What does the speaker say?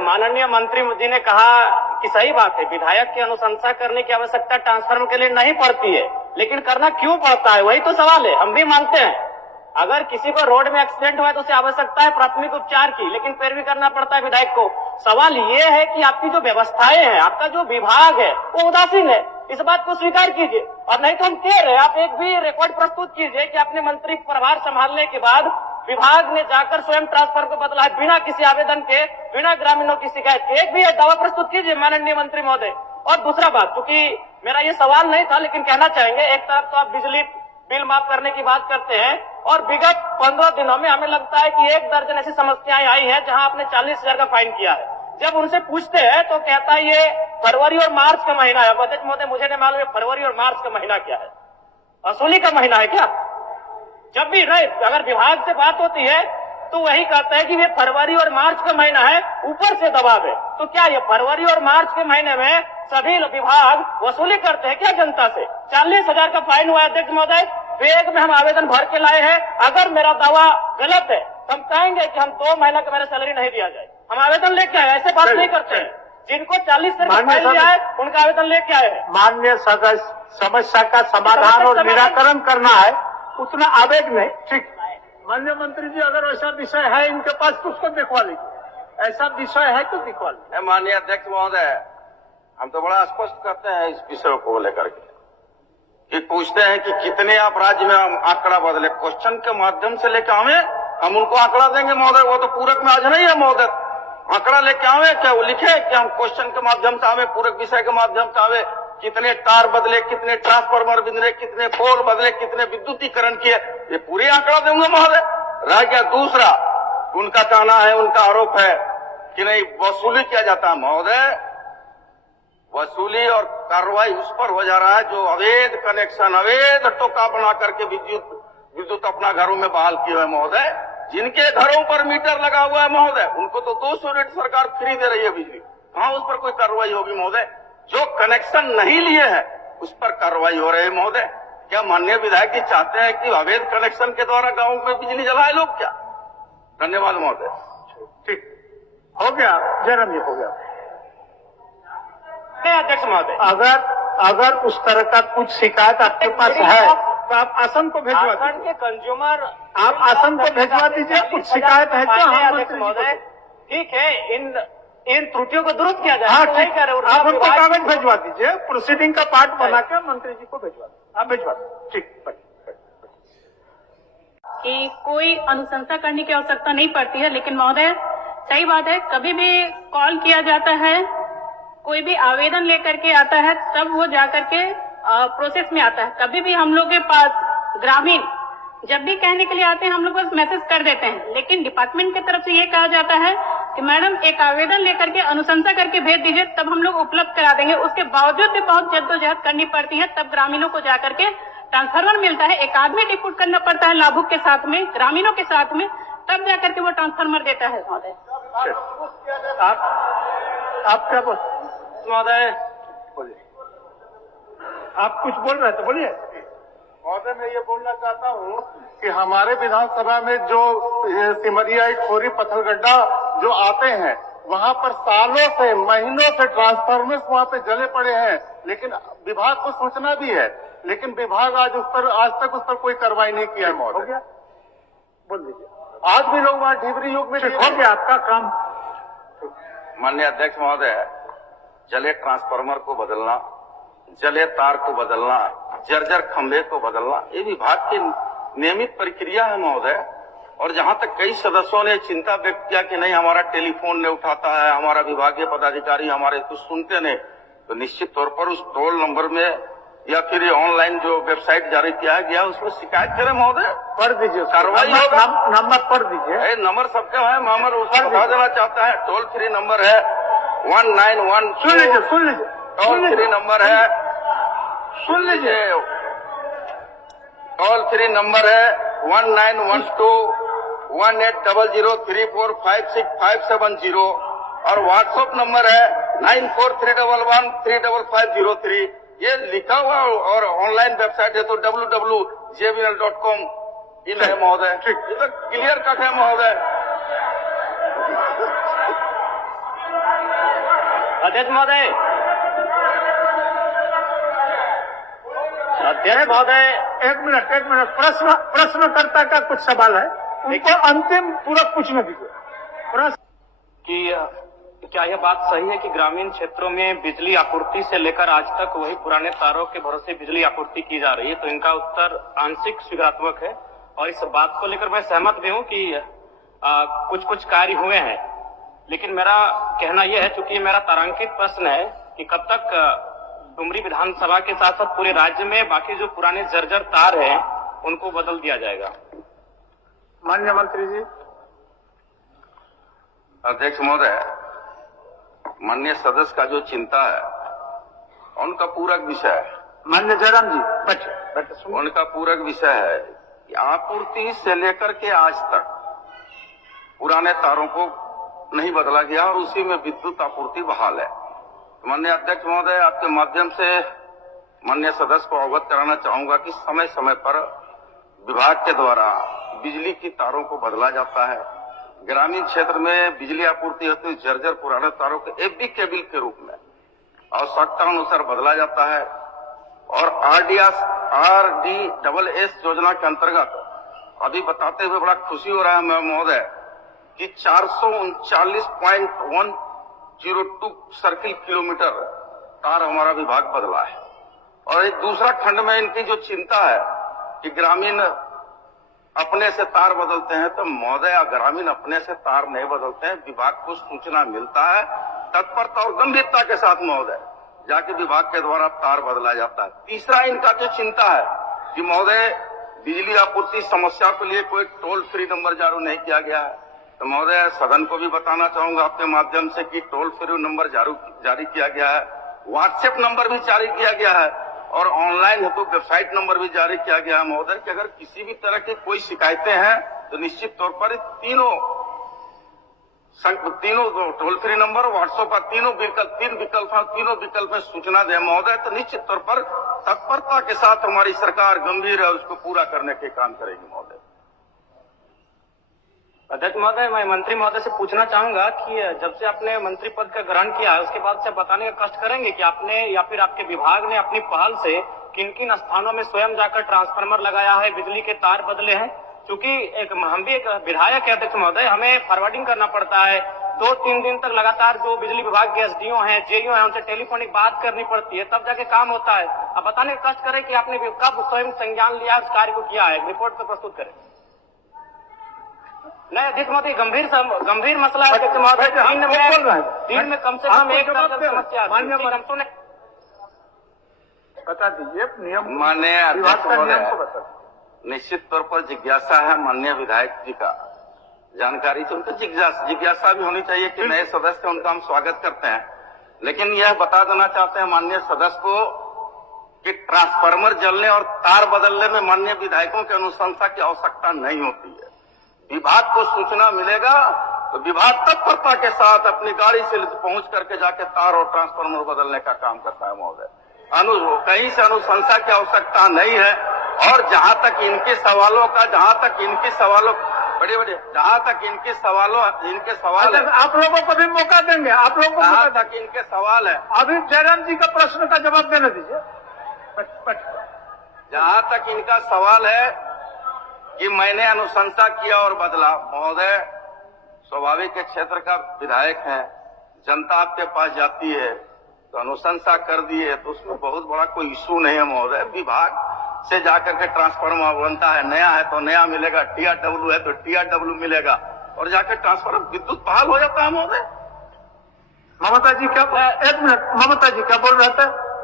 माननीय मंत्री जी ने कहा कि सही बात है, विधायक की अनुशंसा करने की आवश्यकता ट्रांसफर के लिए नहीं पड़ती है, लेकिन करना क्यों पड़ता है, वही तो सवाल है। हम भी मानते हैं अगर किसी को रोड में एक्सीडेंट हुआ तो उसे आवश्यकता है प्राथमिक उपचार की, लेकिन फिर भी करना पड़ता है विधायक को। सवाल ये है कि आपकी जो व्यवस्थाएं हैं, आपका जो विभाग है वो उदासीन है, इस बात को स्वीकार कीजिए। और नहीं तो हम कह रहे हैं, आप एक भी रिकॉर्ड प्रस्तुत कीजिए कि अपने मंत्री प्रभार संभालने के बाद विभाग ने जाकर स्वयं ट्रांसफर को बदला है बिना किसी आवेदन के, बिना ग्रामीणों की शिकायत के। एक भी दावा प्रस्तुत कीजिए माननीय मंत्री महोदय। और दूसरा बात, क्योंकि मेरा ये सवाल नहीं था लेकिन कहना चाहेंगे, एक तरफ तो आप बिजली बिल माफ करने की बात करते हैं और विगत 15 दिनों में हमें लगता है कि 1 दर्जन ऐसी समस्याएं आई हैं जहां आपने 40,000 का फाइन किया है। जब उनसे पूछते हैं तो कहता है ये फरवरी और मार्च का महीना है। अध्यक्ष महोदय, मुझे नहीं मालूम फरवरी और मार्च का महीना क्या है, वसूली का महीना है क्या? जब भी नहीं, अगर विभाग से बात होती है तो वही कहता है कि ये फरवरी और मार्च का महीना है, ऊपर से दबाव है। तो क्या ये फरवरी और मार्च के महीने में सभी विभाग वसूली करते हैं क्या जनता से? 40,000 का फाइन हुआ अध्यक्ष महोदय, वेग में हम आवेदन भर के लाए हैं। अगर मेरा दावा गलत है तो हम कहेंगे कि हम 2 महीना का मेरा सैलरी नहीं दिया जाए। हम आवेदन लेके आए, ऐसे बात नहीं करते हैं। जिनको 40,000 का फाइन दिया है उनका आवेदन लेके आए हैं। माननीय सदस्य, समस्या का समाधान और निराकरण करना है, उतना आवेग नहीं। ठीक, माननीय मंत्री जी, अगर ऐसा विषय है इनके पास तो उसको दिखवा लीजिए। ऐसा विषय है तो दिखवा लीजिए। माननीय अध्यक्ष महोदय, हम तो बड़ा स्पष्ट करते हैं इस विषय को लेकर के कि पूछते हैं कि कितने आप राज्य में हम आंकड़ा बदले, क्वेश्चन के माध्यम से लेकर आवे, हम उनको आंकड़ा देंगे महोदय। वो तो पूरक में आज नहीं है महोदय, आंकड़ा लेके आवे क्या वो लिखे कि हम क्वेश्चन के माध्यम से आवे, पूरक विषय के माध्यम से आवे, कितने तार बदले, कितने ट्रांसफार्मर बदले, कितने पोल बदले, कितने विद्युतीकरण किए, ये पूरी आंकड़ा देंगे महोदय। रह गया दूसरा, उनका कहना है, उनका आरोप है कि नहीं वसूली किया जाता है महोदय। वसूली और कार्रवाई उस पर हो जा रहा है जो अवैध कनेक्शन, अवैध टोका बना करके विद्युत अपना घरों में बहाल किए हुए महोदय। जिनके घरों पर मीटर लगा हुआ है महोदय, उनको तो 200 यूनिट सरकार फ्री दे रही है बिजली, कहां उस पर कोई कार्रवाई होगी महोदय? जो कनेक्शन नहीं लिए हैं उस पर कार्रवाई हो रही है महोदय। क्या माननीय विधायक जी चाहते हैं कि अवैध कनेक्शन के द्वारा गांवों में बिजली जलाए लोग क्या? धन्यवाद महोदय। ठीक, हो गया जन्म, ये हो गया। अध्यक्ष महोदय, अगर उस तरह का कुछ शिकायत आपके पास है तो आप आसन को भिजवा आसन दीजिए। के कंज्यूमर, आप आसन को भिजवा दीजिए। कुछ शिकायत है तो हम अध्यक्ष महोदय, ठीक है, इन त्रुटियों को दुरुस्त किया जाए। हाँ, तो नहीं ठीक, कह रहे, आप उनको कागज भिजवा दीजिए, प्रोसीडिंग का पार्ट बना के मंत्री जी को भिजवा दीजिए। आप भिजवा दीजिए। ठीक, कि कोई अनुशंसा करने की आवश्यकता नहीं पड़ती है, लेकिन महोदय सही बात है, कभी भी कॉल किया जाता है, कोई भी आवेदन लेकर के आता है तब वो जाकर के प्रोसेस में आता है। कभी भी हम लोग के पास ग्रामीण जब भी कहने के लिए आते हैं हम लोग बस मैसेज कर देते हैं, लेकिन डिपार्टमेंट की तरफ से ये कहा जाता है कि मैडम एक आवेदन लेकर के अनुशंसा करके भेज दीजिए, तब हम लोग उपलब्ध करा देंगे। उसके बावजूद भी बहुत जद्दोजहद करनी पड़ती है, तब ग्रामीणों को जाकर के ट्रांसफार्मर मिलता है। एक आदमी डिप्यूट करना पड़ता है लाभुक के साथ में, ग्रामीणों के साथ में, तब जाकर के वो ट्रांसफार्मर देता है महोदय। आप क्या बोल महोदय? बोलिए, आप कुछ बोल रहे थे, बोलिए। महोदय, मैं ये बोलना चाहता हूँ कि हमारे विधानसभा में जो सिमरिया, खोरी, पत्थलगड्ढा जो आते हैं, वहाँ पर सालों से, महीनों से ट्रांसफार्मर्स वहाँ पे जले पड़े हैं, लेकिन विभाग को सूचना भी है, लेकिन विभाग आज तक उस पर कोई कार्रवाई नहीं किया है महोदय। हो गया, बोल दीजिए। आज भी लोग वहाँ ढिबरी युग में हो गया आपका काम। माननीय अध्यक्ष महोदय, जले ट्रांसफार्मर को बदलना, जले तार को बदलना, जर्जर खंभे को बदलना, ये विभाग की नियमित प्रक्रिया है महोदय। और जहां तक कई सदस्यों ने चिंता व्यक्त किया कि नहीं हमारा टेलीफोन नहीं उठाता है, हमारा विभागीय पदाधिकारी हमारे कुछ सुनते नहीं, तो निश्चित तौर पर उस टोल नंबर में या फिर ऑनलाइन जो वेबसाइट जारी किया गया उसमें शिकायत करें महोदय, पढ़ दीजिए, कार्रवाई होगा। नंबर पढ़ दीजिए। नंबर सबका है, नंबर उसको बता देना चाहता है। टोल फ्री नंबर है 191। सुन लीजिए। टोल फ्री नंबर है, सुन लीजिए। टोल फ्री नंबर है 1912 180034565570 और व्हाट्सएप नंबर है 9431135503। ये लिखा हुआ और ऑनलाइन वेबसाइट है तो www.jbnl.com इन है महोदय। ये तो क्लियर कट है महोदय। अध्यक्ष महोदय, अध्यक्ष महोदय, एक मिनट प्रश्नकर्ता का कुछ सवाल है, उनको अंतिम पूरक पूछने दीजिए। प्रश्न कि क्या यह बात सही है कि ग्रामीण क्षेत्रों में बिजली आपूर्ति से लेकर आज तक वही पुराने तारों के भरोसे बिजली आपूर्ति की जा रही है? तो इनका उत्तर आंशिक स्वीकारात्मक है और इस बात को लेकर मैं सहमत भी हूं कि कुछ कार्य हुए हैं, लेकिन मेरा कहना यह है, चूंकि मेरा तारांकित प्रश्न है कि कब तक डुमरी विधानसभा के साथ साथ पूरे राज्य में बाकी जो पुराने जर्जर तार हैं उनको बदल दिया जाएगा? माननीय मंत्री जी। अध्यक्ष महोदय, माननीय सदस्य का जो चिंता है उनका पूरक विषय है। माननीय जयराम जी बैठे उनका पूरक विषय है कि आपूर्ति से लेकर के आज तक पुराने तारों को नहीं बदला गया और उसी में विद्युत आपूर्ति बहाल है। माननीय अध्यक्ष महोदय, आपके माध्यम से माननीय सदस्य को अवगत कराना चाहूंगा कि समय समय पर विभाग के द्वारा बिजली की तारों को बदला जाता है। ग्रामीण क्षेत्र में बिजली आपूर्ति होती है जर्जर पुराने तारों के एफबी केबल के रूप में आवश्यकता अनुसार बदला जाता है और RDSS योजना के अंतर्गत अभी बताते हुए बड़ा खुशी हो रहा है महोदय कि 439.102 सर्किल किलोमीटर तार हमारा विभाग बदला है। और एक दूसरा खंड में इनकी जो चिंता है कि ग्रामीण अपने से तार बदलते हैं, तो महोदय ग्रामीण अपने से तार नहीं बदलते हैं, विभाग को सूचना मिलता है, तत्परता और गंभीरता के साथ महोदय जाके विभाग के द्वारा तार बदला जाता है। तीसरा इनका जो चिंता है कि महोदय बिजली आपूर्ति समस्या के लिए कोई टोल फ्री नंबर जारी नहीं किया गया है। तो महोदय सदन को भी बताना चाहूंगा आपके माध्यम से कि टोल फ्री नंबर जारी किया गया है, व्हाट्सएप नंबर भी जारी किया गया है और ऑनलाइन हेतु वेबसाइट नंबर भी जारी किया गया है महोदय कि अगर किसी भी तरह की कोई शिकायतें हैं तो निश्चित तौर पर तीनों टोल फ्री नंबर व्हाट्सएप पर तीन विकल्प में सूचना दें महोदय, तो निश्चित तौर पर तत्परता के साथ हमारी सरकार गंभीर है उसको पूरा करने के काम करेगी महोदय। अध्यक्ष महोदय, मैं मंत्री महोदय से पूछना चाहूंगा कि जब से आपने मंत्री पद का ग्रहण किया है उसके बाद से बताने का कष्ट करेंगे कि आपने या फिर आपके विभाग ने अपनी पहल से किन किन स्थानों में स्वयं जाकर ट्रांसफार्मर लगाया है, बिजली के तार बदले हैं? क्योंकि हम भी एक विधायक है अध्यक्ष महोदय, हमें फॉरवर्डिंग करना पड़ता है, 2-3 दिन तक लगातार जो बिजली विभाग के एसडीओ हैं, जेईओ हैं, उनसे टेलीफोनिक बात करनी पड़ती है, तब जाके काम होता है। अब बताने का कष्ट करें कि आपने कब स्वयं संज्ञान लिया, उस कार्य को किया है, रिपोर्ट तो प्रस्तुत करें। नहीं अध्यक्ष महोदय, गंभीर मसला है अध्यक्ष महोदय, दिन में कम से कम एक समस्या बता दीजिए नियम। माननीय अध्यक्ष महोदय, निश्चित तौर पर जिज्ञासा है माननीय विधायक जी का, जानकारी से उनको जिज्ञासा भी होनी चाहिए कि नए सदस्य उनका हम स्वागत करते हैं, लेकिन यह बता देना चाहते हैं माननीय सदस्य को कि ट्रांसफार्मर जलने और तार बदलने में माननीय विधायकों की अनुशंसा की आवश्यकता नहीं होती है। विभाग को सूचना मिलेगा तो विभाग तत्परता के साथ अपनी गाड़ी से पहुंच करके जाके तार और ट्रांसफार्मर बदलने का काम करता है महोदय। कहीं से अनुशंसा की आवश्यकता नहीं है। और जहां तक इनके सवाल है, आप लोगों को भी मौका देंगे, आप लोगों को जहां तक इनके सवाल है, अभी जयराम जी का प्रश्न का जवाब देने दीजिए। जहां तक इनका सवाल है कि मैंने अनुशंसा किया और बदला, महोदय स्वाभाविक क्षेत्र का विधायक है, जनता आपके पास जाती है तो अनुशंसा कर दी है तो उसमें बहुत बड़ा कोई इशू नहीं है महोदय। विभाग से जाकर के ट्रांसफार्मर बनता है, नया है तो नया मिलेगा, TRW है तो TRW मिलेगा और जाकर ट्रांसफार्मर विद्युत बहाल हो जाता है महोदय। ममता जी क्या, एक मिनट, ममता जी क्या बोल रहे थे?